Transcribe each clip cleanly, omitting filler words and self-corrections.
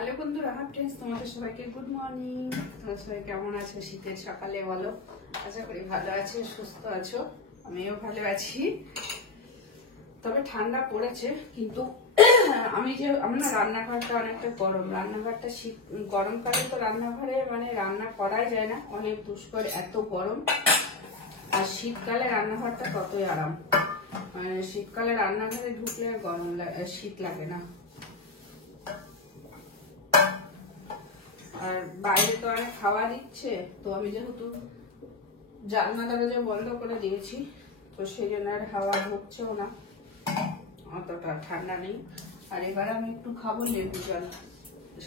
Hello বন্ধুরা, friends, তোমাদের সবাইকে গুড মর্নিং। তোমরা সবাই কেমন আছো? শীতের সকালে বলো। আশা করি ভালো আছো, সুস্থ আছো। আমিও ভালো আছি। তবে ঠান্ডা পড়েছে, কিন্তু আমার না রান্নাঘরটা অনেকটা গরম। রান্নাঘরটা শীত গরমকালে তো রান্নাঘরে মানে রান্না করাই যায় না, অনেক দুষ্কর, এত গরম। আর শীতকালে রান্নাঘরটা ততই আরাম। মানে শীতকালে রান্নাঘরে ঢুকলে গরম লাগে, শীত লাগে না। আর বাইরে তো অনেক হাওয়া দিচ্ছে, তো আমি যেহেতু জানলা দরজা বন্ধ করে দিয়েছি, তো সেই জন্য আর হাওয়া ঢুকছেও না, অতটা ঠান্ডা নেই। আর এবার আমি একটু খাবো লেবু জল।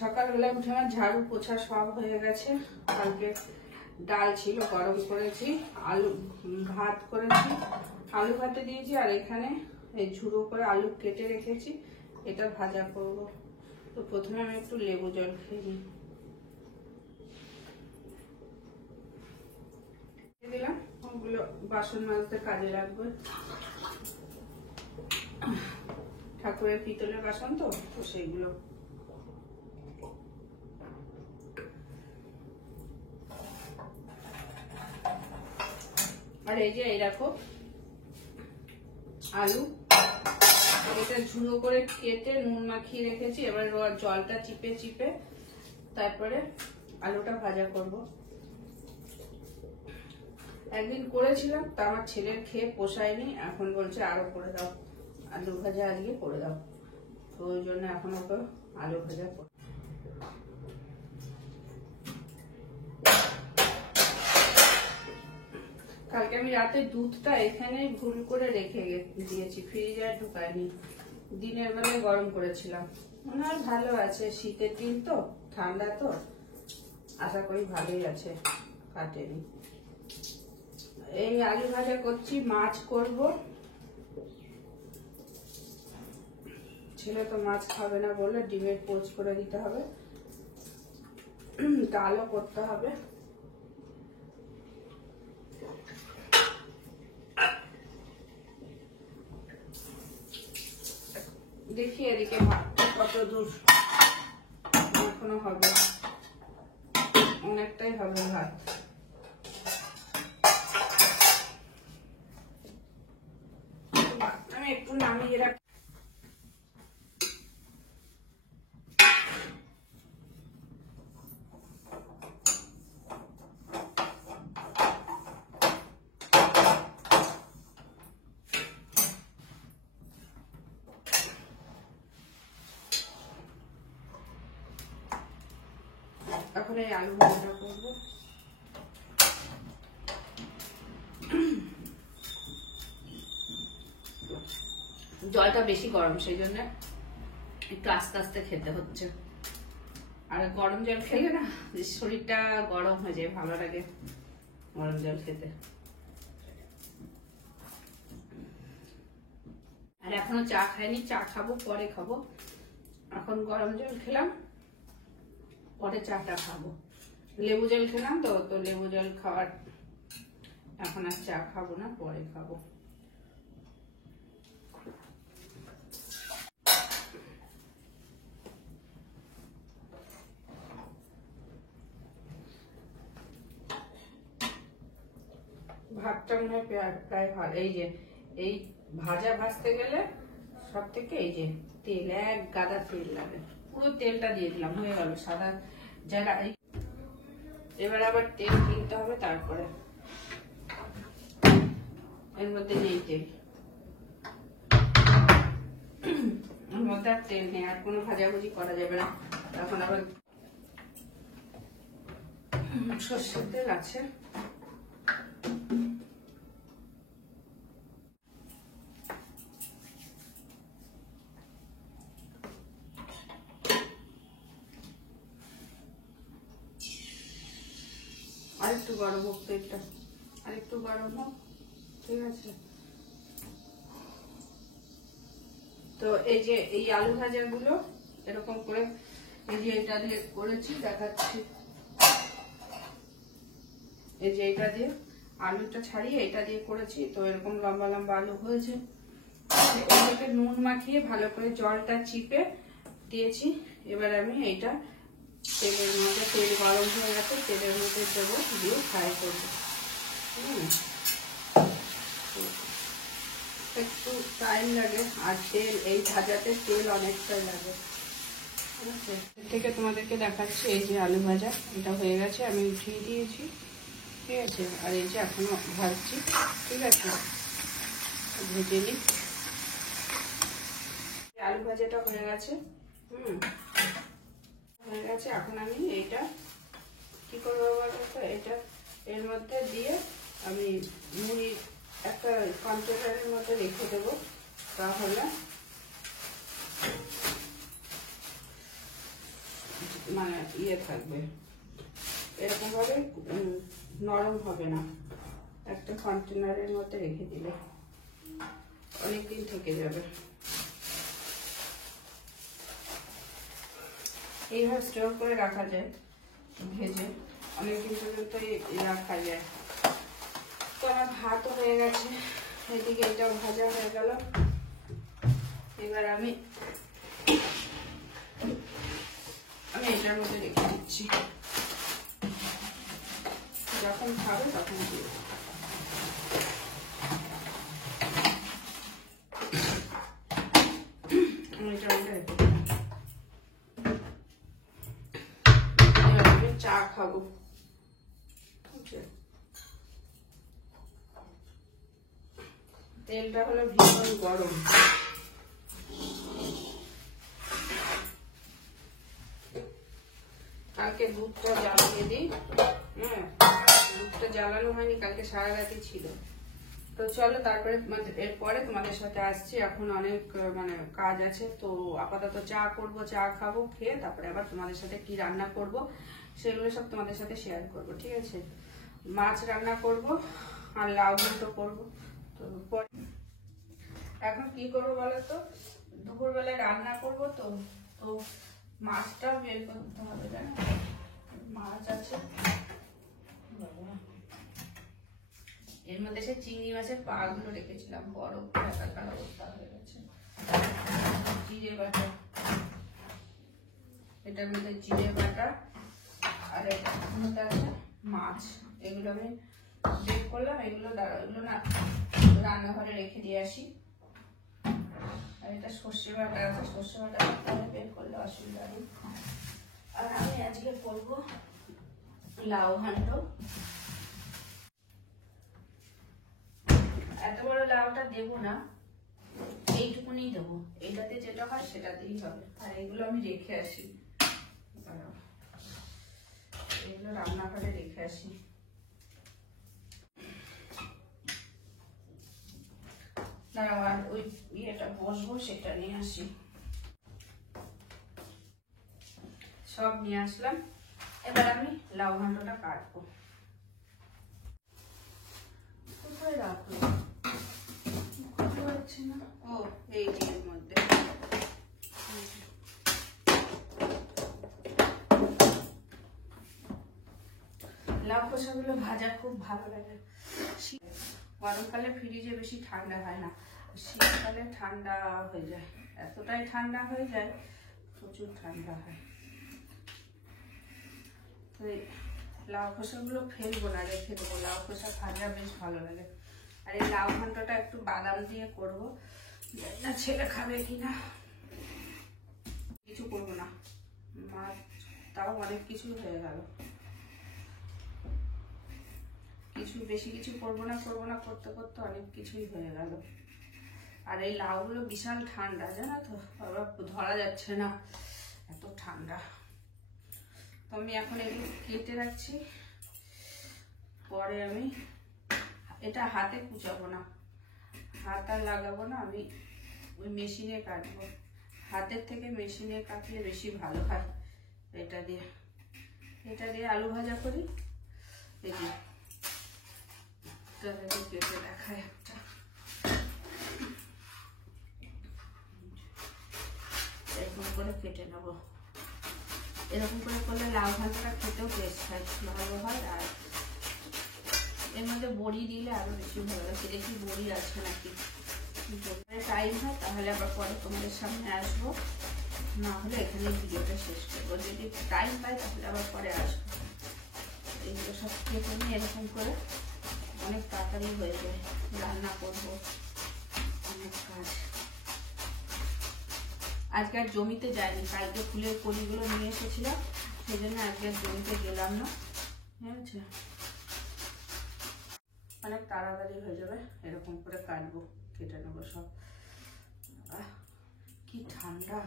সকালবেলা উঠে আমার ঝাড়ু পোছা সব হয়ে গেছে। কালকে ডাল ছিল, গরম করেছি, আলু ভাত করেছি, আলু ভাতে দিয়েছি। আর এখানে এই ঝুড়ো করে আলু কেটে রেখেছি, এটা ভাজা করব। তো প্রথমে আমি একটু লেবু জল খেয়ে নিই। দিলাম, ওগুলো বাসন মাজতে কাজে লাগবে। ঠাকুরের পিতলের বাসন তো সেইগুলো। আর এই যে এই রাখো আলু, এটা ঝুড়ো করে কেটে নুন মাখিয়ে রেখেছি। এবার জলটা চিপে চিপে তারপরে আলুটা ভাজা করব। একদিন করেছিলাম, তা আমার ছেলের খেয়ে পোষায়নি, এখন বলছে আরো করে দাও, আলু ভাজা আজকে করে দাও। তো ওই জন্য এখন ওকে আলু ভাজা করে। কালকে আমি রাতে দুধটা এখানে ভুল করে রেখে দিয়েছি, ফ্রিজে আর ঢুকাইনি। দিনের বেলায় গরম করেছিলাম, মনে হয় ভালো আছে। শীতের দিন তো, ঠান্ডা তো, আশা করি ভালোই আছে, কাটেনি। এই আলু ভাজা করছি, মাছ করব। ছেলে তো মাছ খাবে না বলে ডিমের পোচ করে দিতে হবে, ডালও করতে হবে। দেখি এদিকে ভাতটা কত দূর এখনো হবে, অনেকটাই হবে ভাত। আমি একটু নামিয়ে রাখি। এখন এই আলু ভাজা করবো। জলটা বেশি গরম, সেই জন্য একটু আস্তে আস্তে খেতে হচ্ছে। আর গরম জল খেলে না শরীরটা গরম হয়ে যায়, ভালো লাগে গরম জল খেতে। আর এখনো চা খাইনি, চা খাবো, পরে খাবো। এখন গরম জল খেলাম, পরে চাটা খাবো। লেবু জল খেলাম তো, তো লেবু জল খাওয়ার, এখন আর চা খাবো না, পরে খাবো। ভাতটা মনে হয় প্রায় ভালো। এই যে এই ভাজা ভাজতে গেলে সব থেকে এই যে তেল, এক গাদা তেল লাগে, পুরো তেলটা দিয়ে দিলাম, হয়ে গেল সাদা জায়গা। এবার আবার তেল কিনতে হবে, তারপরে এর মধ্যে নেই তেল, এর মধ্যে আর তেল নেই, আর কোনো ভাজাভুজি করা যাবে না। তখন আবার সর্ষের তেল আছে। আরেকটু গরম হোক তেলটা, আরেকটু গরম হোক, ঠিক আছে। তো এই যে এই আলু ভাজা গুলো এরকম করে, এই যে এটা দিয়ে করেছি, দেখাচ্ছি। এই যে এটা দিয়ে আলুটা ছাড়িয়ে এটা দিয়ে করেছি, তো এরকম লম্বা লম্বা আলু হয়েছে। এটাকে নুন মাখিয়ে ভালো করে জলটা চিপে দিয়েছি। এবার আমি এইটা তেলের মধ্যে, তেল গরম হয়ে গেছে, তেলের মধ্যে দেবো, দিয়ে ফ্রাই করবো। একটু টাইম লাগে, আর তেল এই ভাজাতে তেল অনেকটাই লাগে। ঠিক আছে, এর থেকে তোমাদেরকে দেখাচ্ছি এই যে আলু ভাজা, এটা হয়ে গেছে, আমি উঠিয়ে দিয়েছি। ঠিক আছে, আর এই যে এখনো ভাজছি। ঠিক আছে, ভেজে নিই। আলু ভাজাটা হয়ে গেছে, হয়ে গেছে। এখন আমি এইটা কি করবো বলতো, এটা এর মধ্যে দিয়ে আমি মুড়ি একটা কন্টেনারের মধ্যে রেখে দেবো, তাহলে মানে ইয়ে থাকবে, এরকম ভাবে নরম হবে না। একটা কন্টেনারের মধ্যে রেখে দিলে অনেকদিন থেকে যাবে। এইভাবে স্টোর করে রাখা যায়, ভেজে অনেকদিন পর্যন্ত রাখা যায়। তো আমার ভাতও হয়ে গেছে, এদিকে এটাও ভাজা হয়ে গেল। এবার আমি এটার মধ্যে রেখে দিচ্ছি, যখন খাবে তখন দিয়ে দেবো। চা খাবো। তেলটা হলো ভীষণ গরম। কালকে দুধটা জ্বালিয়ে দিই, দুধটা জ্বালানো হয়নি, কালকে সারা রাতে ছিল। তো চলো তারপরে এরপরে তোমাদের সাথে আসছি। এখন অনেক মানে কাজ আছে, তো আপাতত চা করব, চা খাবো, খেয়ে তারপরে আবার তোমাদের সাথে কি রান্না করব সেগুলো সব তোমাদের সাথে শেয়ার করব। ঠিক আছে, মাছ রান্না করব আর লাউ ঘন্ট করবো। তো এখন কি করবো বলো তো, দুপুরবেলায় রান্না করবো, তো তো মাছটা বের করতে হবে, জানো মাছ আছে। এর মধ্যে সে চিংড়ি মাছের পা গুলো রেখেছিলাম, বড় একাকার অবস্থা হয়ে গেছে। জিরে বাটা, এটার মধ্যে জিরে বাটা, আর এটার মধ্যে আছে মাছ। এগুলো আমি বের করলাম, এগুলো না রান্নাঘরে রেখে দিয়ে আসি। আর এটা সর্ষে বাটা আছে, সর্ষে বাটা বের করলে অসুবিধা নেই। আর আমি আজকে করবো লাউ ঘন্ট। এত বড় লাউটা দেবো না, এইটুকুনি দেবো, এইটাতে যেটা হয় সেটা দিয়েই হবে। আর এগুলো আমি রেখে আসি, এগুলো রান্নাঘরে রেখে আসি। দাঁড়াও, আর ওই ইয়েটা বসবো সেটা নিয়ে আসি। সব নিয়ে আসলাম, এবার আমি লাউ ঘন্টটা কাটবো। কোথায় রাখবো খুঁজে পাচ্ছি না। ও এই এর মধ্যে। লাউ খোসাগুলো ভাজা খুব ভালো লাগে। গরমকালে ফ্রিজে বেশি ঠান্ডা হয় না, শীতকালে ঠান্ডা হয়ে যায়, এতটাই ঠান্ডা হয়ে যায়, প্রচুর ঠান্ডা হয়। তো লাউ খোসাগুলো ফেলবো না, রেখে দেবো। লাউ খোসা ভাজা বেশ ভালো লাগে। আর এই লাউ ঘন্টটা একটু বাদাম দিয়ে করবো, না ছেলে খাবে কিনা। কিছু করবো না, মাছ তাও অনেক কিছু হয়ে গেল। কিছু বেশি কিছু করবো না করতে করতে অনেক কিছুই হয়ে গেল। আর এই লাউগুলো বিশাল ঠান্ডা, জানো তো, আবার ধরা যাচ্ছে না, এত ঠান্ডা। তো আমি এখন এগুলো কেটে রাখছি, পরে আমি এটা হাতে কুচাবো না, হাত আর লাগাবো না, আমি ওই মেশিনে কাটবো। হাতের থেকে মেশিনে কাটলে বেশি ভালো হয়। এটা দিয়ে আলু ভাজা করি। এই যে কেটে দেখায় একটা, এরকম করে কেটে নেবো। এরকম করে করলে লাউ ঘন্টটা খেতেও টেস্ট হয়, ভালো হয়। আর এর মধ্যে বড়ি দিলে আরো বেশি ভালো লাগে। দেখি বড়ি আছে নাকি, টাইম হয় তাহলে আবার পরে তোমাদের সামনে আসবো। না হলে এখানে ভিডিওটা শেষ করবো, যদি টাইম পাই তাহলে আবার পরে আসবো। এইগুলো সব কেটে নিয়ে এরকম করে অনেক তাড়াতাড়ি হয়ে যায়, রান্না করবো, অনেক কাজ। আজকে আর জমিতে যায়নি, কালকে ফুলের কলিগুলো নিয়ে এসেছিলাম, সেই জন্য আজকে আর জমিতে গেলাম না, বুঝেছে। অনেক তাড়াতাড়ি হয়ে যাবে, এরকম করে কাটবো, কেটে নেবো সব। কি ঠান্ডা।